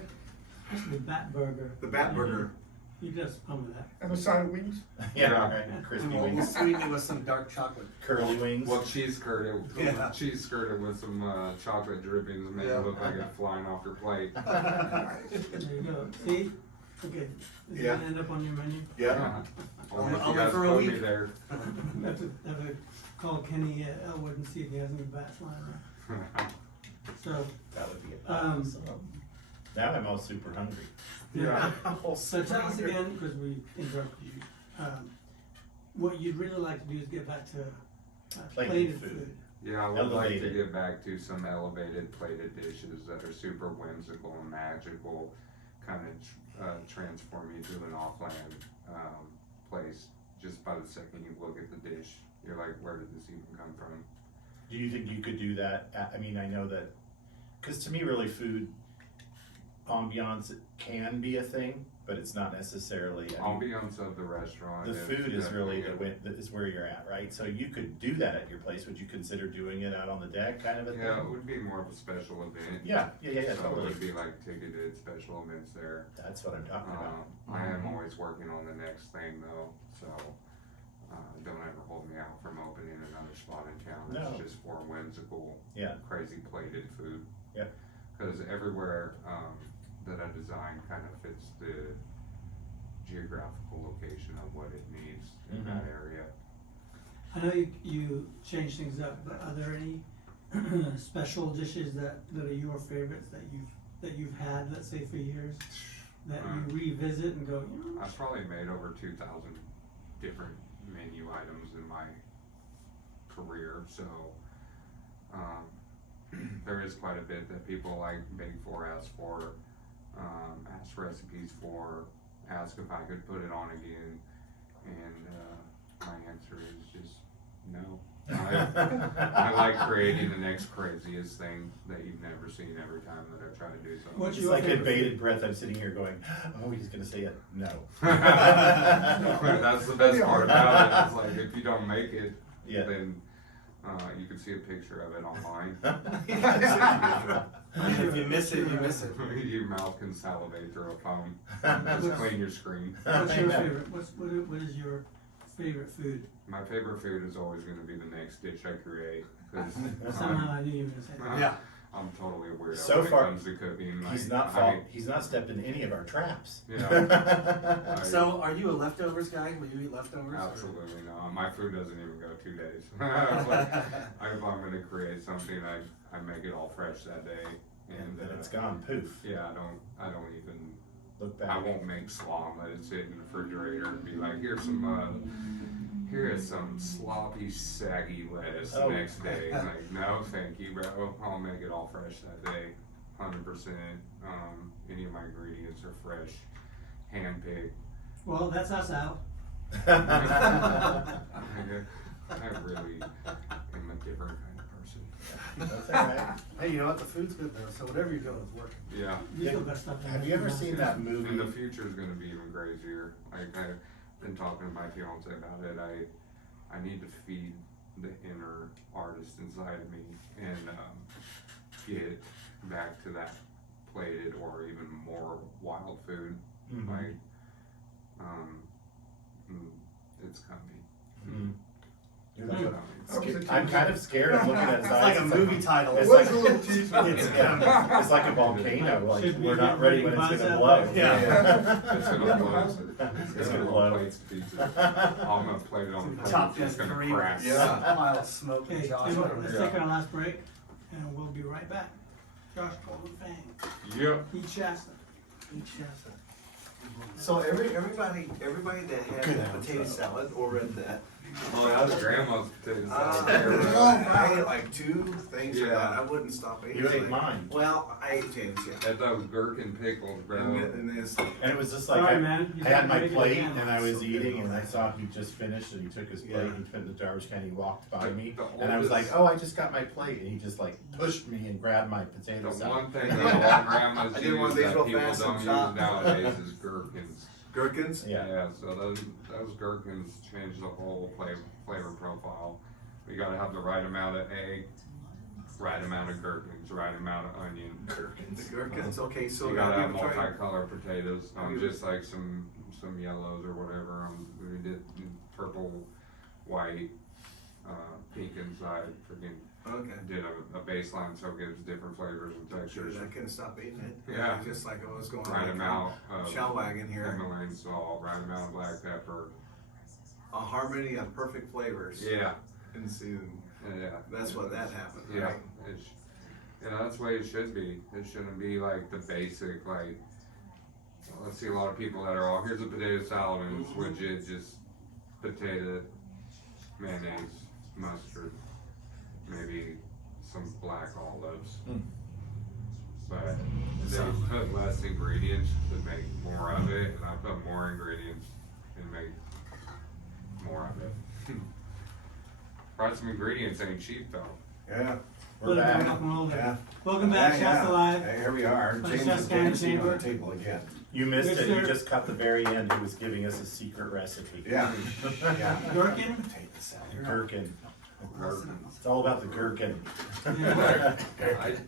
Bat Burger. The bat burger. You just come with that. and a side of wings. Yeah, Yeah. right, crispy And we'll wings, sweeten it with some dark chocolate. curly wings. Well, cheese skirted, Yeah. cheese skirted with some chocolate drippings, and make Yeah. it look like it's flying off your plate. There you go. See? Okay. Is it Yeah. gonna end up on your menu? Yeah. Only if I'll you live guys for a put me week. there. Have to call Kenny Elwood and see if he has any bats flying around. So, That would be Um, awesome. Now I'm all super hungry. Yeah. so tell us again, because we interrupted you, what you'd really like to do is get back to Plated plated food. food. Yeah, I would like to Elevated. get back to some elevated plated dishes that are super whimsical and magical, kind of transform you to an offland place. Just by the second you look at the dish, you're like, where did this even come from? Do you think you could do that? I mean, I know that, because to me, really, food ambiance can be a thing, but it's not necessarily. I mean, Ambiance of the restaurant. the food is really definitely that is where you're at, right? So you could do that at your place. Would you consider doing it out on the deck, kind of a Yeah, it thing? would be more of a special event. Yeah, So it totally. would be like ticketed special events there. That's what I'm talking about. I am always working on the next thing though, so don't ever hold me out from opening another spot in town. No. It's just for whimsical, Yeah. crazy plated food. Yeah. Because everywhere that I design kind of fits the geographical location of what it needs in that area. I know you change things up, but are there any special dishes that are your favorites that you've had, let's say, for years, that you revisit and go, you know, I've probably made over 2,000 different menu items in my career, so there is quite a bit that people like beg for, ask for, ask recipes for, ask if I could put it on again, and my answer is just no. I like creating the next craziest thing that you've never seen every time that I try to do something. What's It's your like a favorite bated food? breath. I'm sitting here going, "Oh, he's gonna say it." No. That's the best part about it. It's like if you don't make it, Yeah. then you can see a picture of it online. If you miss it, you miss it. Your mouth can salivate through a phone. Just clean your screen. what's your favorite? What is your favorite food? My favorite food is always going to be the next dish I create. 'Cause, Somehow I knew you were gonna say that. Yeah. I'm totally a weirdo So when far, it comes to cooking. He's Like, not he's not stepped in any of our traps. Yeah. So, are you a leftovers guy? Will you eat leftovers? or- Absolutely not. My food doesn't even go 2 days. If I'm going to create something, I make it all fresh that day. And then it's gone. Poof. Yeah, I don't even, Look back. I won't make slaw and let it sit in the refrigerator and be like, here is some sloppy, saggy lettuce Oh. the next day. Like, no, thank you, bro. I'll make it all fresh that day, 100%. Any of my ingredients are fresh, hand-picked. Well, that's us out. I really am a different kind of person. That's all right. Hey, you know what? The food's good though, so whatever you're doing is working. Yeah. You still got stuff in Have there. you ever seen that movie? And the future is going to be even crazier. Like I've been talking to my fiance about it. I need to feed the inner artist inside of me and get back to that plated or even more wild food. Mhm. Like it's coming. Mm. You're It's like, coming. I'm kind of scared. I'm looking at his It's eyes. like a movie title. It It's was like a little teaser. it's like a volcano. Like Should we we're not get ready when it's buzz gonna out blow. there? Yeah. It's gonna blow. It's gonna blow. Plates to pieces. I'm gonna plate it on the plate. Top It's just 10 gonna three. crack. Yeah. Pile of smoke and Okay, Josh. tell you what, over let's there. take our last break, and we'll be right back. Josh, Golden Fang, Yep. Eat Shasta. Eat Shasta. So everybody that had Good the potato answer. salad or read that Oh, that was grandma's potato salad. I ate like 2 things of Yeah. that. I wouldn't stop eating. You ate mine. Well, I ate James, yeah. At those gherkin pickles, bro. And it's, And it was just All like, right, man. You I had my gotta make it plate again. and I was eating and I saw he just finished and he took his plate and he put it in the garbage can, he walked by me. The And I was like, oldest- oh, I just got my plate, and he just like pushed me and grabbed my potato The salad. one thing that all grandmas I use did one of these that real people fast don't and use chop. nowadays is gherkins. gherkins? Yeah. So those gherkins change the whole flavor profile. We gotta have the right amount of egg, right amount of gherkins, right amount of onion. The gherkins, okay, so You gotta have you tried- multicolored potatoes, Have you- just like some yellows or whatever. We did purple, white, pink inside. Freaking Okay. did a baseline so it gives different flavors and textures. I couldn't stop eating it. Yeah. Just like I was going Right like amount of shell wagon here. Himalayan salt, right amount of black pepper. A harmony of perfect flavors. Yeah, And season. yeah. That's what that happened. Yeah, Right? that's the way it should be. It shouldn't be like the basic, like, let's see a lot of people that are all, here's a potato salad and it's legit just potato, mayonnaise, mustard, maybe some black olives. Mm. But they put less ingredients to make more of it, and I put more ingredients and make more of it. Price of ingredients ain't cheap though. Yeah. We're Let it back. rock and roll there. Yeah. Welcome back, Shasta Live. Hey, here we are. By James Shasta County James sitting on Chamber. the table again. You missed Yes, it, you sir. just cut the very end, he was giving us a secret recipe. Yeah. Yeah. Gherkin? Potato salad. Gherkin. It's all about the gherkin. Yeah.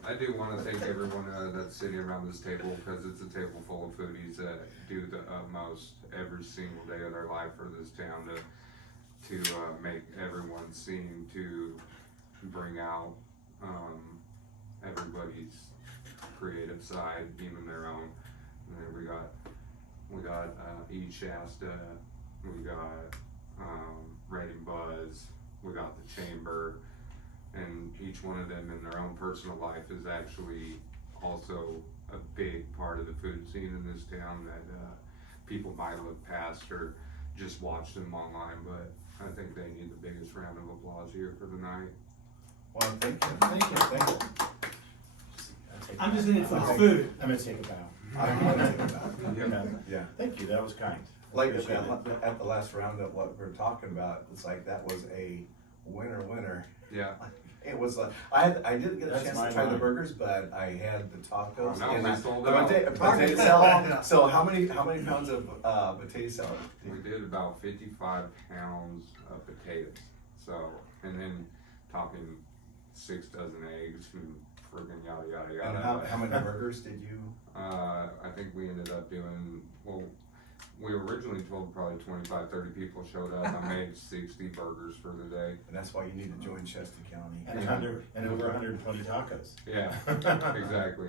I do wanna thank everyone that's sitting around this table, cause it's a table full of foodies that do the utmost every single day of their life for this town to make everyone seem to bring out, everybody's creative side, even their own. And then we got Eat Shasta, we got, Red and Buzz, we got the Chamber, and each one of them in their own personal life is actually also a big part of the food scene in this town that, people might look past or just watch them online, but I think they need the biggest round of applause here for the night. Well, thank you. I'm just in it for the food. I'm gonna take a bow. I'm gonna take it back. Yeah. Yeah. Thank you, that was kind. Like Appreciate it. at the last round of what we're talking about, it's like that was a winner. Yeah. It was like, I didn't get a That's chance my to try the line. burgers, but I had the tacos. Oh, no, and we the sold potato out. salad. So how many pounds of potato salad? We did about 55 pounds of potatoes, so, and then topping 6 dozen eggs and friggin' yada yada And yada. how many burgers did you? I think we ended up doing, well, we originally told probably 25, 30 people showed up. I made 60 burgers for the day. And that's why you need to join Shasta County. And over 120 tacos. Yeah, exactly.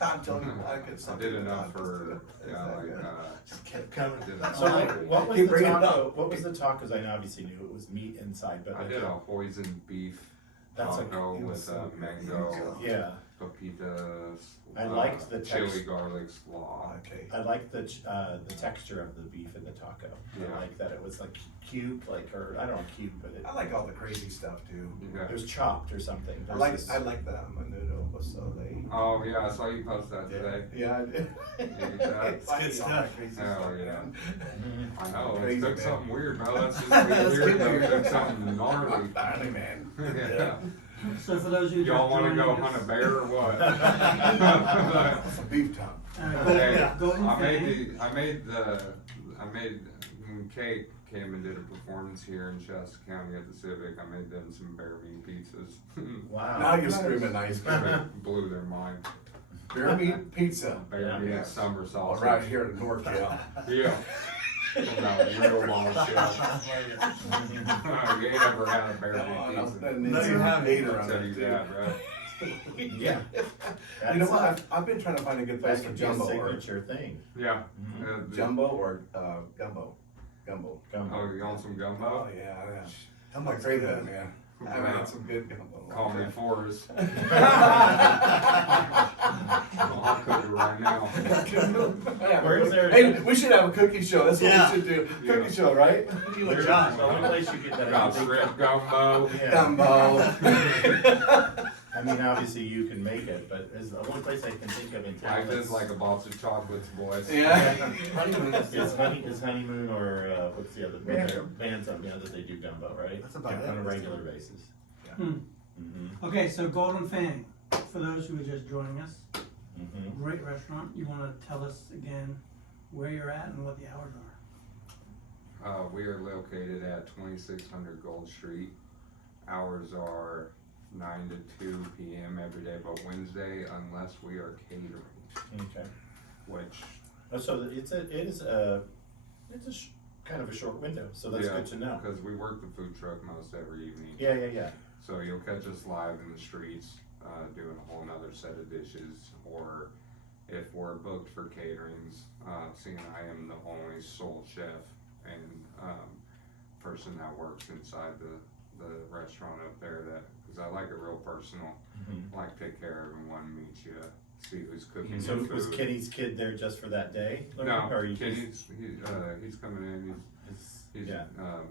I'm telling you, I could. I did enough for, yeah, like, Just kept coming. So like, what was Keep the bringing it taco, up. what was the tacos? I obviously knew it was meat inside, but I like, did a hoisin beef That's a- taco it was with so good. mango, yeah, pepitas. I liked the chili text- garlic slaw. Okay. I liked the texture of the beef in the taco. Yeah. I like that it was like cube, like, or I don't know, cube, but I like all the crazy stuff too. Yeah. it was chopped or something. I versus- like the menudo, so they. Oh yeah, I saw you post that today. Yeah, I did. It's I good eat all stuff. that crazy Hell stuff, yeah. man. I know, Crazy, it took man. something weird, bro. That's just That's weird. good, It took dude. something gnarly. Finally, man. Yeah. So for those of you that Y'all are wanna go joining hunt a us, bear or what? Some beef tongue. Hey, Golden I Fang. made when Kate came and did a performance here in Shasta County at the Civic, I made them some bear meat pizzas. Wow. Now you're screaming nice. It blew their mind. Beer meat pizza. Bear meat, Yes. summer All sausage. right here in NorCal. Yeah. From that real long shell. You ain't ever had a bear meat pizza. No, you haven't. I'll tell you that, bro. Yeah. You know what? I've been trying to find a good place That for could be a jumbo or signature thing. Yeah. Mhm. jumbo or gumbo. Gumbo. Gumbo. Oh, you want some Oh gumbo? yeah. I'm like crazy that man. I've had some good gumbo. Call me Forrest. I'll cook order right now. Where is there? Hey, we should have a cooking show, that's what Yeah. we should do, cooking show, right? You and There's Josh. the only place you get that. Got shrimp gumbo. Yeah. Gumbo. I mean, obviously you can make it, but it's the only place I can think of in town. I just that's- like a box of chocolates, boys. Yeah. Honeymoon Is honeymoon or what's the other? Bantam. Bantam, yeah, that they do gumbo, right? That's about Yeah, it. on a regular basis. Hmm. Mm-hmm. Okay, so Golden Fang, for those who are just joining us, Mm-hmm. great restaurant. You wanna tell us again where you're at and what the hours are? We are located at 2600 Gold Street. Hours are 9 to 2 p.m. every day but Wednesday, unless we are catering, Okay. which, So it's a kind of a short window, so that's yeah, good to know. because we work the food truck most every evening. Yeah. So you'll catch us live in the streets, doing a whole nother set of dishes, or if we're booked for caterings, seeing I am the only sole chef and, person that works inside the restaurant up there, that, cause I like it real personal, Mhm. like take care of everyone, meet you, see who's cooking So your was food. Kenny's kid there just for that day? No, Or you Kenny's, he's coming in, he's, yeah.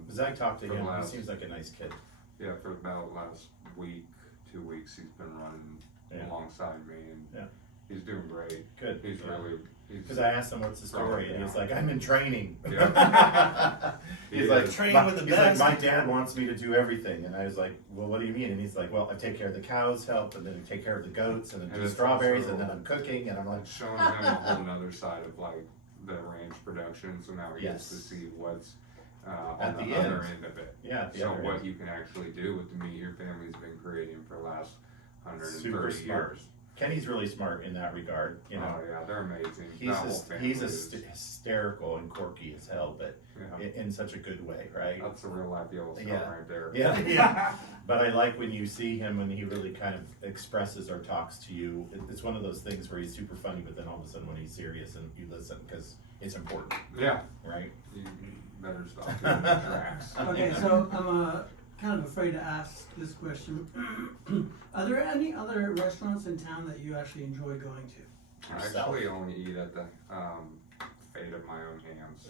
Cause I talked to for him, he last- seems like a nice kid. yeah, for about last week, 2 weeks, he's been running Yeah. alongside me, and Yeah. he's doing great. Good. He's Yeah. really, he's. Cause I asked him what's the story, and he's like, I'm in training. Yeah. He's He like, is. Train with the he's like, best. my dad wants me to do everything, and I was like, well, what do you mean? And he's like, well, I take care of the cows, help, and then I take care of the goats, and then And do it's strawberries, also- and then I'm cooking, and I'm like, Like showing him a whole nother side of like the ranch production, so now he gets to Yes. see what's, At on the the other end. end of it. yeah, at the So other what end. you can actually do with the meat your family's been creating for the last 130 Super smart. years. Kenny's really smart in that regard, you know. Oh yeah, they're amazing. He's That whole family is- hysterical and quirky as hell, but yeah, in such a good way, right? that's a real life Yellowstone Yeah. right there. Yeah. But I like when you see him when he really kind of expresses or talks to you. It's one of those things where he's super funny, but then all of a sudden when he's serious and you listen, because it's important, Yeah, right? you better stop doing the tracks. Okay, so I'm kind of afraid to ask this question. Are there any other restaurants in town that you actually enjoy going to? I actually only eat at the fate of my own hands.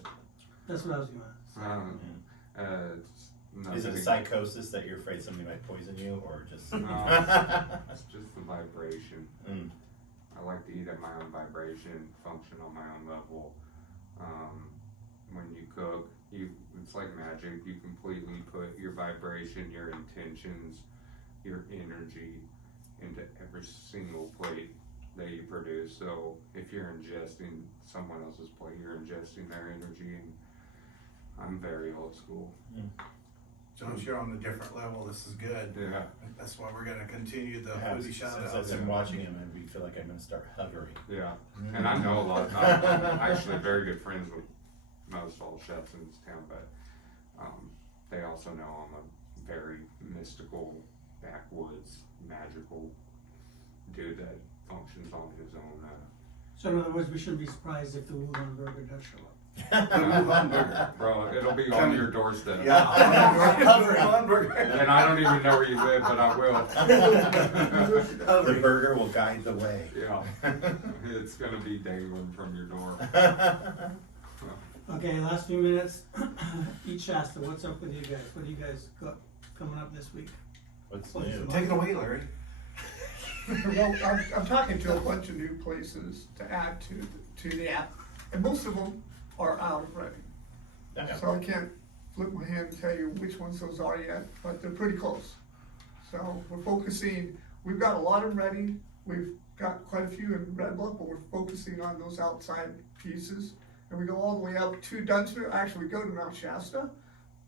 That's what I was gonna ask. It's Is it a nothing- psychosis that you're afraid somebody might poison you, or just? It's just the vibration. Mm. I like to eat at my own vibration, function on my own level. When you cook, it's like magic. You completely put your vibration, your intentions, your energy into every single plate that you produce. So if you're ingesting someone else's plate, you're ingesting their energy, and I'm very old school. Josh, you're on a different level. This is good. Yeah. That's why we're gonna continue the Perhaps foodie shout since outs. I've been watching him, I feel like I'm gonna start hovering. Yeah, and I know a lot. I'm actually very good friends with most all chefs in this town, but they also know I'm a very mystical, backwoods, magical dude that functions on his own. So in other words, we shouldn't be surprised if the Wuhan burger does show up. Bro, it'll be on your doorstep. Hamburger. And I don't even know where you live, but I will. The burger will guide the way. Yeah, it's gonna be dangling from your door. Okay, last few minutes. Eat Shasta, what's up with you guys? What do you guys got coming up this week? What's What's new? the- Take it away, Larry. Well, I'm talking to a bunch of new places to add to the app, and most of them are out already. Okay. So I can't flip my hand and tell you which ones those are yet, but they're pretty close. So we're focusing, we've got a lot of them ready, we've got quite a few in Red Bluff, but we're focusing on those outside pieces. And we go all the way up to Dunsmere, actually we go to Mount Shasta,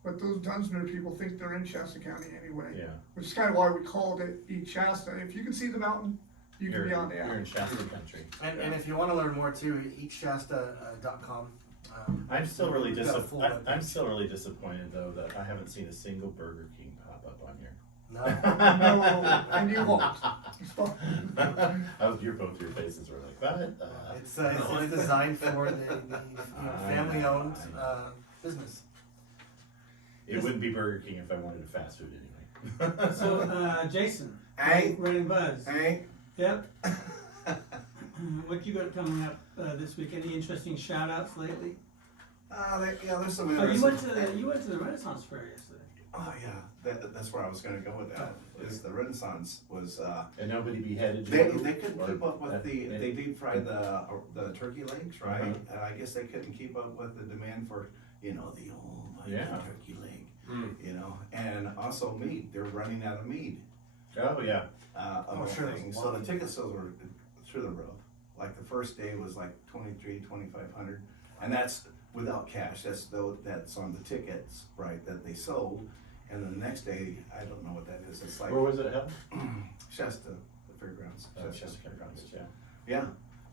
but those Dunsmere people think they're in Shasta County anyway. Yeah. Which is kind of why we called it Eat Shasta. If you can see the mountain, you can be on the You're in app. Shasta country. And if you wanna learn more too, eatshasta.com. I'm still really We've got a full disappointed. webpage. I'm still really disappointed though that I haven't seen a single Burger King pop up on here. No. No, and you won't. It's fine. Both your faces were like, what? It's designed for the family-owned business. It wouldn't be Burger King if I wanted a fast food anyway. So, Jason, Hey. running Buzz. Hey, Yep. What you got coming up this week? Any interesting shout outs lately? Yeah, there's some Oh, you went interesting. to the Renaissance Fair yesterday. Oh, yeah, that's where I was gonna go with that, is the Renaissance was, And nobody beheaded they you? couldn't Or keep up with that- they deep fried the turkey legs, right? Uh-huh. And I guess they couldn't keep up with the demand for, the old Yeah. turkey leg, Mm. and also meat, they're running out of meat. Oh, yeah. Oh, sure, there's a So lot the of- ticket sales were through the roof. Like the first day was like 2,500, and that's without cash. That's on the tickets, right, that they sold. And the next day, I don't know what that is. It's like Where was it held? Shasta, the fairgrounds. Oh, Shasta Fairgrounds, yeah. Yeah,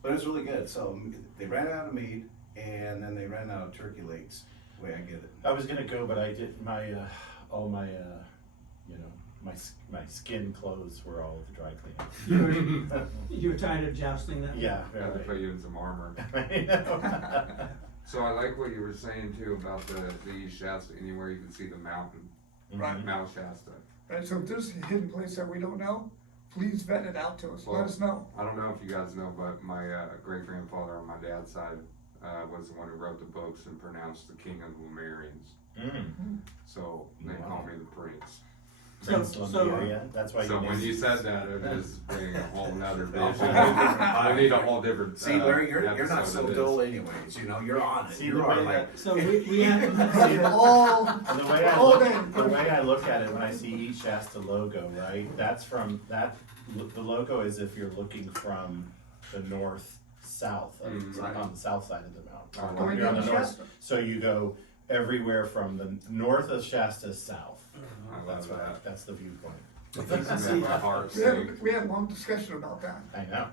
but it was really good. So they ran out of meat, and then they ran out of turkey legs. The way I get it. I was gonna go, but I did all my, my skin clothes were all at the dry cleaning. You were tired of jousting that? Yeah, Had to very. put you in some armor. I know. So I like what you were saying too about the East Shasta, anywhere you can see the mountain, Right. Mount Shasta. And so if there's a hidden place that we don't know, please vet it out to us, let us know. I don't know if you guys know, but my great grandfather on my dad's side was the one who wrote the books and pronounced the King of the Lemurians. Mm. So they Wow. call me the Prince. Prince So- Lemuria, that's why So you when missed- you said that, it was bringing a whole nother vision. I need a whole different. See, Larry, you're not episode so of this. dull anyways. You're on it. See, You're the on way like. that- So we have, All, And the way I all look, day. the way I look at it when I see Eat Shasta logo, right? That's from that. The logo is if you're looking from the north-south, on the south side of the mountain. Going You're on the down north, Shasta. so you go everywhere from the north of Shasta south. I love That's that. right. That's the viewpoint. It makes my heart We had, sing. we had a long discussion about that. I know.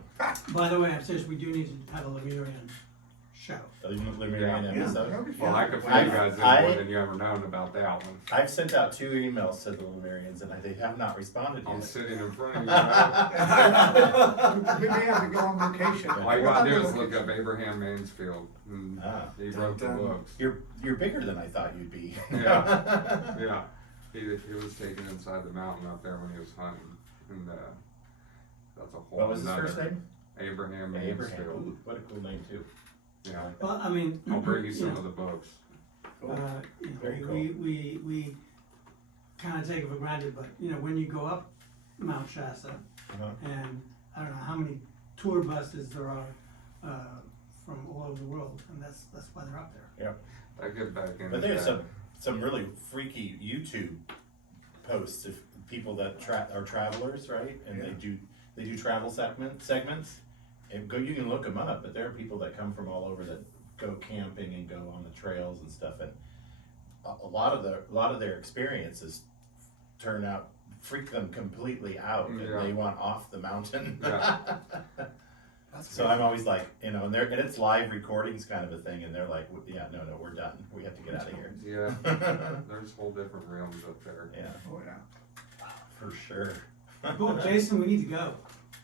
by the way, I'm serious, we do need to have a Lemurian show. The Lemurian Yeah. episode. That'd be Well, fun. I could fill you guys in I- more than you ever known about that one. I've sent out 2 emails to the Lemurians and they have not responded I'm yet. sitting in front of you now. We may have to go on location. All you What gotta do other is look location? up Abraham Mansfield. And Ah. he wrote the books. You're bigger than I thought you'd be. Yeah. Yeah. He was taken inside the mountain up there when he was hunting. And that's a whole What was his nother- first name? Abraham Abraham. Mansfield. Ooh, what a cool name too. Yeah. Well, I mean. I'll bring you some know, of the books. Very cool. we kind of take it for granted, but when you go up Mount Shasta, Uh-huh. and I don't know how many tour buses there are from all over the world, and that's why they're up there. I get back in. But there's some really freaky YouTube posts of people that are travelers, right? And they do travel segments. And you can look them up, but there are people that come from all over that go camping and go on the trails and stuff, and a lot of their experiences freak them completely out, and Yeah. they want off the mountain. Yeah. So I'm always like, and it's live recordings kind of a thing, and they're like, yeah, no, we're done. We have to get out of here. Yeah. There's whole different realms up there. Yeah, Oh, yeah. for sure. Cool, Jason, we need to go.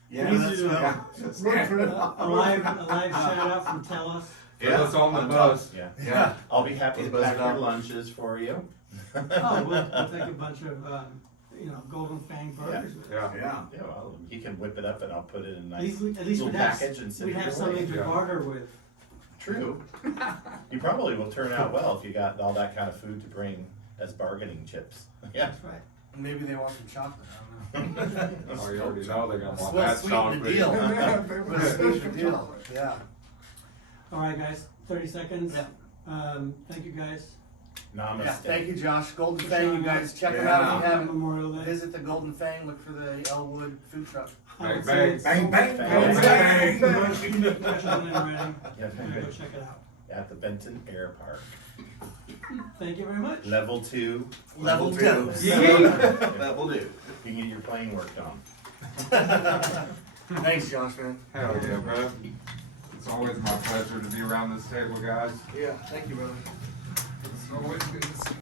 Yeah, We that's do, Road trip. A live shout out from Tell Us. Put us on the bus. Yeah. Yeah. I'll be happy to Buzz it pack your up. lunches for you. Oh, we'll take a bunch of Golden Fang burgers. Yeah. Yeah. Yeah, well, you can whip it up and I'll put it in a At nice least little we'd package and send we'd it have your way. something to Yeah. barter with. True. You probably will turn out well if you got all that kind of food to bring as bargaining chips. Yeah. That's right. Maybe they want some chocolate, I don't know. Oh, you already know they're gonna want Well, that sweeten the chocolate. deal. They were Let's sweeten the special deal, chocolate. yeah. All right, guys, 30 seconds. Yeah. Thank you, guys. Namaste. Yeah, thank you, Josh. Golden Fang, you guys check them out if you Happy haven't. Memorial Day. Visit the Golden Fang, look for the Elwood food truck. I would Bang, say it's- Bang, bang, Bang, bang, bang. Motion to professional and writing. Yeah, Go check it out. at the Benton Airpark. Thank you very much. Level 2. Level 2. That will do. You can get your plane worked on. Thanks, Josh, man. Hell yeah, bro. It's always my pleasure to be around this table, guys. Yeah, thank you, brother. It's always good to see